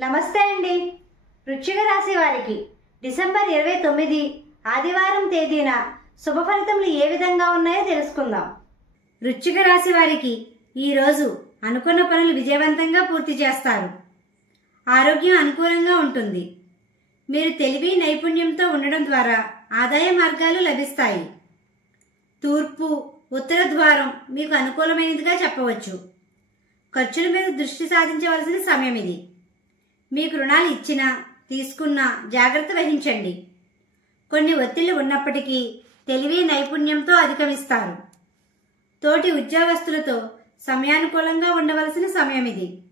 నమస్తే అండి. వృశ్చిక రాశి వారికి డిసెంబర్ 29 ఆదివారం తేదీన శుభ ఫలితములు ఏ విధంగా ఉన్నాయో తెలుసుకుందాం. వృశ్చిక రాశి వారికి ఈరోజు అనుకున్న పనులు విజయవంతంగా పూర్తి చేస్తారు. ఆరోగ్యం అనుకూలంగా ఉంటుంది. మీరు తెలివి నైపుణ్యంతో ఉండడం ద్వారా ఆదాయ మార్గాలు లభిస్తాయి. తూర్పు ఉత్తర ద్వారం మీకు అనుకూలమైనదిగా చెప్పవచ్చు. ఖర్చుల మీద దృష్టి సాధించవలసిన సమయం ఇది. మీకు రుణాలు ఇచ్చినా తీసుకున్నా జాగ్రత్త వహించండి. కొన్ని ఒత్తిళ్లు ఉన్నప్పటికీ తెలివి నైపుణ్యంతో అధిగమిస్తారు. తోటి ఉద్యోగస్తులతో సమయానుకూలంగా ఉండవలసిన సమయం ఇది.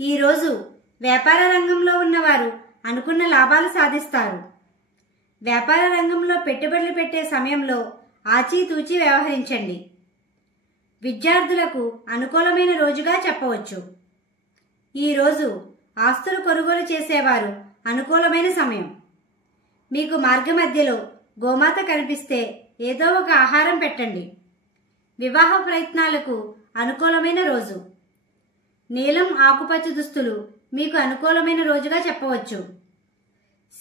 ఈరోజు వ్యాపార రంగంలో ఉన్నవారు అనుకున్న లాభాలు సాధిస్తారు. వ్యాపార రంగంలో పెట్టుబడులు పెట్టే సమయంలో ఆచితూచి వ్యవహరించండి. విద్యార్థులకు అనుకూలమైన రోజుగా చెప్పవచ్చు. ఈరోజు ఆస్తులు కొనుగోలు చేసేవారు అనుకూలమైన సమయం. మీకు మార్గ మధ్యలో గోమాత కనిపిస్తే ఏదో ఒక ఆహారం పెట్టండి. వివాహ ప్రయత్నాలకు అనుకూలమైన రోజు. నీలం ఆకుపచ్చ దుస్తులు మీకు అనుకూలమైన రోజుగా చెప్పవచ్చు.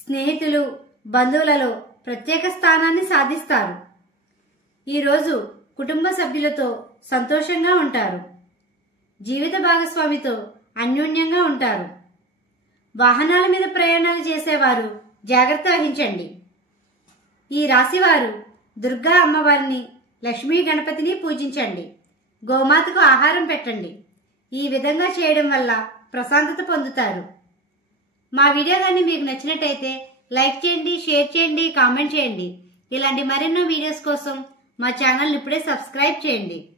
స్నేహితులు బంధువులలో ప్రత్యేక స్థానాన్ని సాధిస్తారు. ఈరోజు కుటుంబ సభ్యులతో సంతోషంగా ఉంటారు. జీవిత భాగస్వామితో అన్యోన్యంగా ఉంటారు. వాహనాల మీద ప్రయాణాలు చేసేవారు జాగ్రత్త వహించండి. ఈ రాశివారు దుర్గా అమ్మవారిని లక్ష్మీ గణపతిని పూజించండి. గోమాతకు ఆహారం పెట్టండి. ఈ విధంగా చేయడం వల్ల ప్రశాంతత పొందుతారు. మా వీడియో కానీ మీకు నచ్చినట్టయితే లైక్ చేయండి, షేర్ చేయండి, కామెంట్ చేయండి. ఇలాంటి మరెన్నో వీడియోస్ కోసం మా ఛానల్ని ఇప్పుడే సబ్స్క్రైబ్ చేయండి.